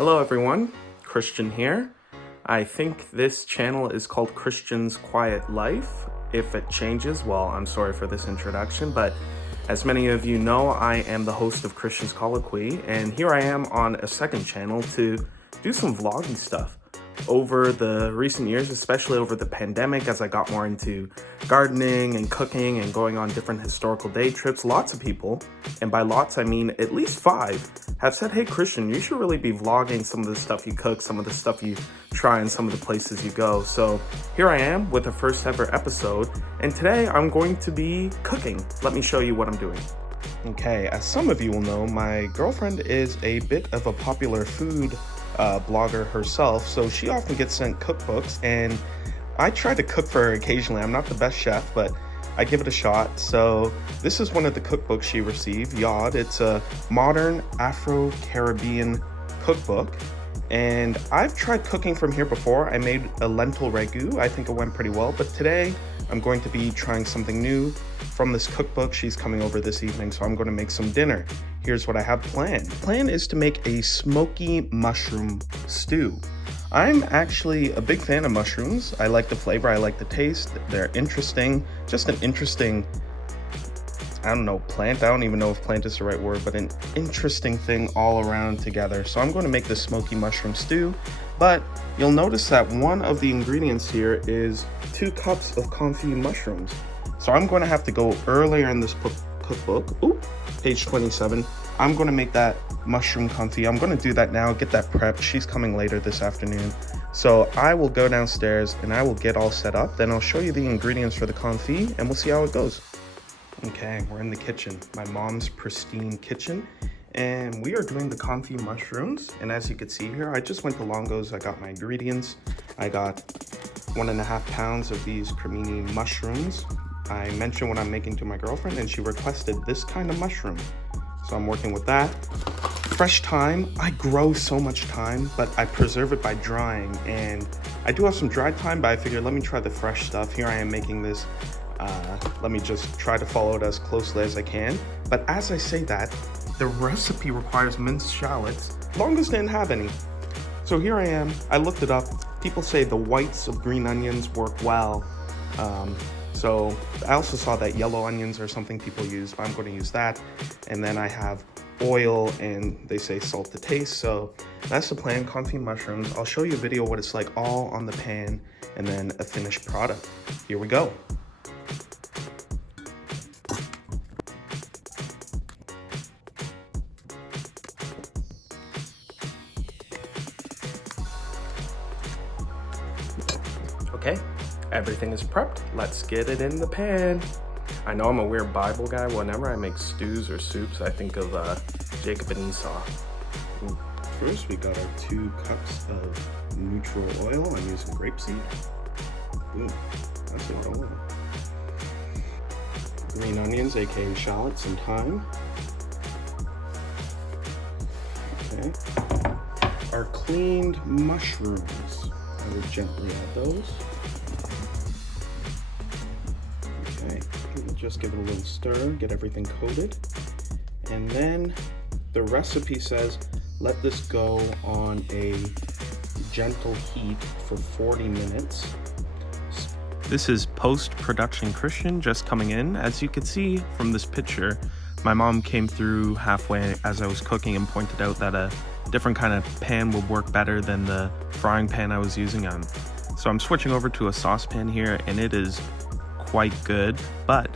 Hello everyone, Christian here. I think this channel is called Christian's Quiet Life. If it changes, well, I'm sorry for this introduction, but as many of you know, I am the host of Christian's Colloquy, and here I am on a second channel to do some vlogging stuff. Over the recent years, especially over the pandemic, as I got more into gardening and cooking and going on different historical day trips, lots of people, and by lots I mean at least 5, have said, hey Christian, you should really be vlogging some of the stuff you cook, some of the stuff you try, and some of the places you go. So here I am with the first ever episode, and today I'm going to be cooking. Let me show you what I'm doing. Okay, as some of you will know, my girlfriend is a bit of a popular food blogger herself, so she often gets sent cookbooks, and I try to cook for her occasionally. I'm not the best chef, but I give it a shot. So this is one of the cookbooks she received, Yawd. It's a modern Afro-Caribbean cookbook, and I've tried cooking from here before. I made a lentil ragu. I think it went pretty well, but today I'm going to be trying something new from this cookbook. She's coming over this evening, so I'm going to make some dinner. Here's what I have planned. The plan is to make a smoky mushroom stew. I'm actually a big fan of mushrooms. I like the flavor, I like the taste. They're interesting, just an interesting, I don't know, plant. I don't even know if plant is the right word, but an interesting thing all around together. So I'm going to make this smoky mushroom stew, but you'll notice that one of the ingredients here is 2 cups of confit mushrooms. So I'm going to have to go earlier in this cookbook, page 27. I'm going to make that mushroom confit. I'm going to do that now, get that prepped. She's coming later this afternoon. So I will go downstairs and I will get all set up. Then I'll show you the ingredients for the confit and we'll see how it goes. Okay, we're in the kitchen, my mom's pristine kitchen, and we are doing the confit mushrooms. And as you can see here, I just went to Longo's. I got my ingredients. I got 1.5 pounds of these cremini mushrooms. I mentioned what I'm making to my girlfriend and she requested this kind of mushroom. So I'm working with that. Fresh thyme. I grow so much thyme, but I preserve it by drying. And I do have some dried thyme, but I figured let me try the fresh stuff. Here I am making this. Let me just try to follow it as closely as I can. But as I say that, the recipe requires minced shallots. Longo's didn't have any. So here I am. I looked it up. People say the whites of green onions work well. So I also saw that yellow onions are something people use, but I'm going to use that. And then I have oil and they say salt to taste. So that's the plan, confit mushrooms. I'll show you a video of what it's like all on the pan and then a finished product. Here we go. Okay, everything is prepped. Let's get it in the pan. I know I'm a weird Bible guy. Whenever I make stews or soups, I think of Jacob and Esau. First, we got our 2 cups of neutral oil. I'm using grapeseed. Boom, that's a lot of oil. Green onions, aka shallots, and thyme. Okay. Our cleaned mushrooms. I will gently add those. Okay, we'll just give it a little stir, get everything coated. And then the recipe says, let this go on a gentle heat for 40 minutes. This is post-production Christian just coming in. As you can see from this picture, my mom came through halfway as I was cooking and pointed out that a different kind of pan would work better than the frying pan I was using on. So I'm switching over to a saucepan here and it is quite good. But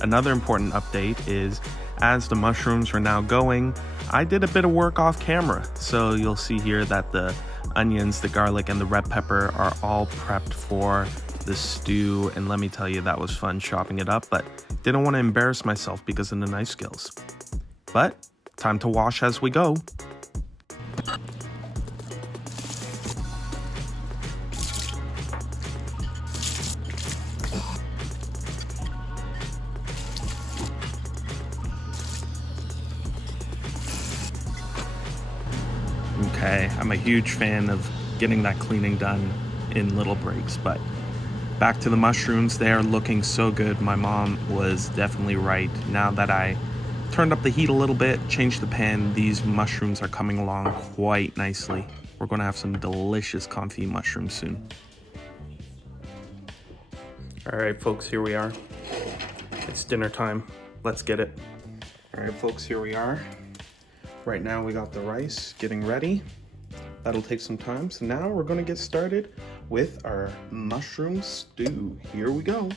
another important update is as the mushrooms are now going, I did a bit of work off camera. So you'll see here that the onions, the garlic, and the red pepper are all prepped for the stew. And let me tell you, that was fun chopping it up, but didn't want to embarrass myself because of the knife skills. But time to wash as we go. Okay, I'm a huge fan of getting that cleaning done in little breaks, but back to the mushrooms. They are looking so good. My mom was definitely right. Now that I turned up the heat a little bit, changed the pan. These mushrooms are coming along quite nicely. We're gonna have some delicious confit mushrooms soon. All right, folks, here we are. It's dinner time. Let's get it. All right, folks, here we are. Right now we got the rice getting ready. That'll take some time. So now we're gonna get started with our mushroom stew. Here we go.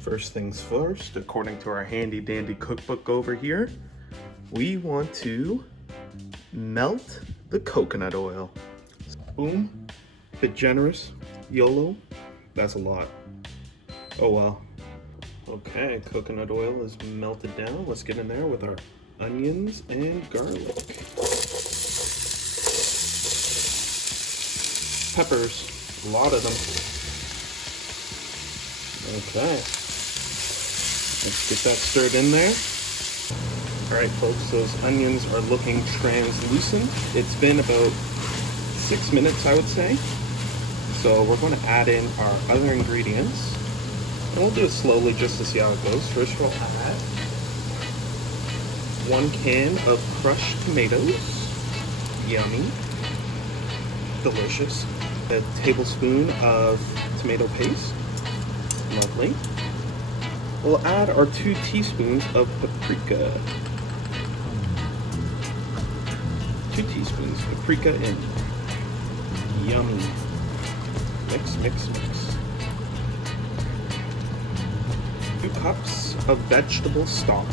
First things first, according to our handy dandy cookbook over here, we want to melt the coconut oil. Boom, bit generous, YOLO, that's a lot. Oh well. Okay, coconut oil is melted down. Let's get in there with our onions and garlic. Peppers, a lot of them. Okay. Let's get that stirred in there. All right, folks, those onions are looking translucent. It's been about 6 minutes, I would say. So we're going to add in our other ingredients. And we'll do it slowly just to see how it goes. First, we'll add 1 can of crushed tomatoes. Yummy. Delicious. A tablespoon of tomato paste. Lovely. We'll add our 2 teaspoons of paprika. 2 teaspoons paprika in. Yummy. Mix, mix, mix. 2 cups of vegetable stock.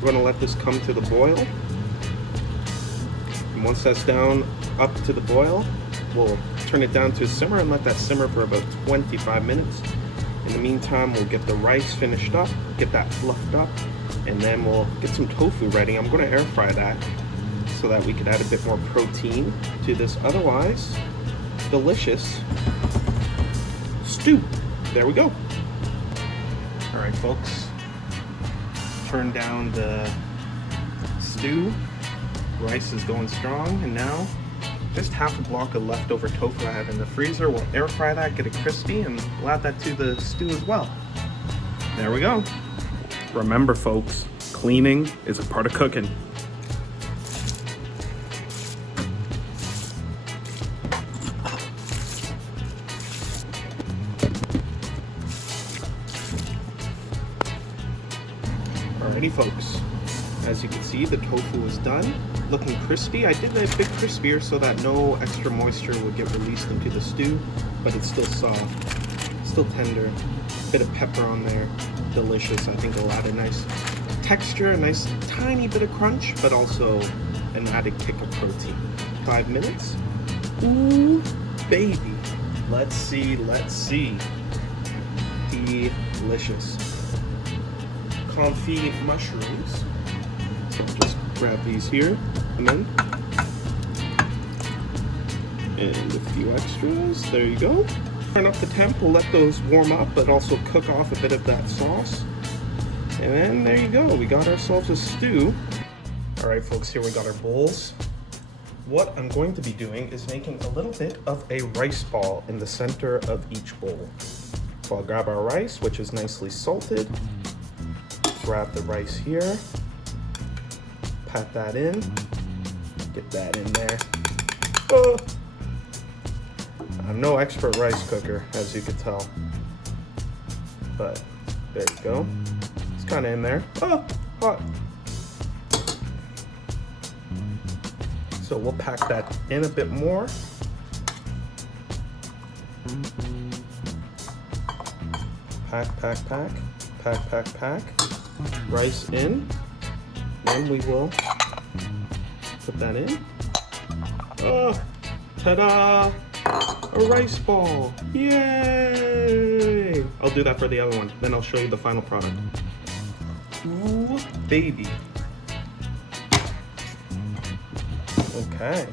We're gonna let this come to the boil. And once that's down up to the boil, we'll turn it down to a simmer and let that simmer for about 25 minutes. In the meantime, we'll get the rice finished up, get that fluffed up, and then we'll get some tofu ready. I'm gonna air fry that so that we can add a bit more protein to this otherwise delicious stew. There we go. All right, folks, turn down the stew. Rice is going strong, and now just half a block of leftover tofu I have in the freezer. We'll air fry that, get it crispy, and we'll add that to the stew as well. There we go. Remember, folks, cleaning is a part of cooking. Alrighty, folks. As you can see, the tofu is done. Looking crispy. I did it a bit crispier so that no extra moisture would get released into the stew, but it's still soft, still tender. Bit of pepper on there. Delicious. I think it'll add a nice texture, a nice tiny bit of crunch, but also an added kick of protein. 5 minutes. Ooh, baby. Let's see, let's see. Delicious. Confit mushrooms. So just grab these here, and a few extras. There you go. Turn up the temp. We'll let those warm up, but also cook off a bit of that sauce. And then there you go. We got ourselves a stew. All right, folks. Here we got our bowls. What I'm going to be doing is making a little bit of a rice ball in the center of each bowl. So I'll grab our rice, which is nicely salted. Grab the rice here. Pat that in. Get that in there. Oh. I'm no expert rice cooker, as you could tell. But there you go. It's kind of in there. Oh, hot. So we'll pack that in a bit more. Pack, pack, pack. Pack, pack, pack. Rice in. Then we will put that in. Oh, ta-da! A rice ball. Yay! I'll do that for the other one. Then I'll show you the final product. Ooh, baby. Okay.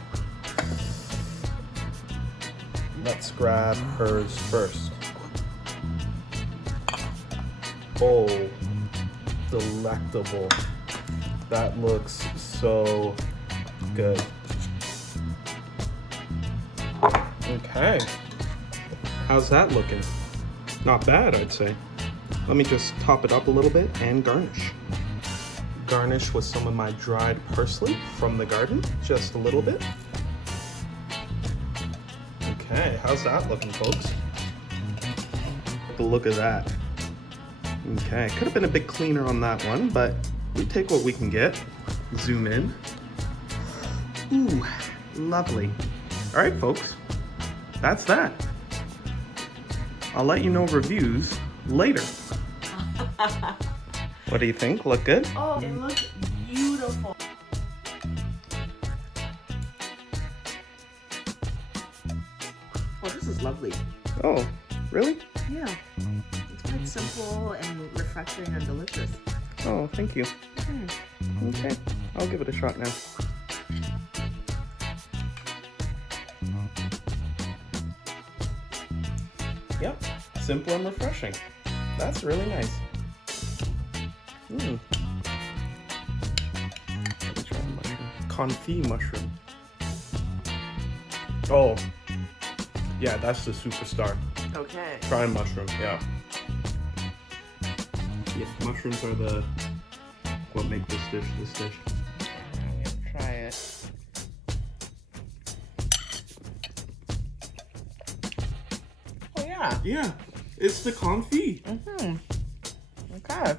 Let's grab hers first. Oh, delectable. That looks so good. Okay. How's that looking? Not bad, I'd say. Let me just top it up a little bit and garnish. Garnish with some of my dried parsley from the garden, just a little bit. Okay, how's that looking, folks? Look at that. Okay, could have been a bit cleaner on that one, but we take what we can get. Zoom in. Ooh, lovely. All right, folks, that's that. I'll let you know reviews later. What do you think? Look good? Oh, it looks beautiful. Oh, this is lovely. Oh, really? Yeah. It's quite simple and refreshing and delicious. Oh, thank you. Okay, I'll give it a shot now. Yep, simple and refreshing. That's really nice. Let me try the mushroom. Confit mushroom. Oh, yeah, that's the superstar. Okay. Try mushroom, yeah. Yeah, mushrooms are what make this dish this dish. I'm gonna try it. Oh yeah. Yeah, it's the confit. Okay.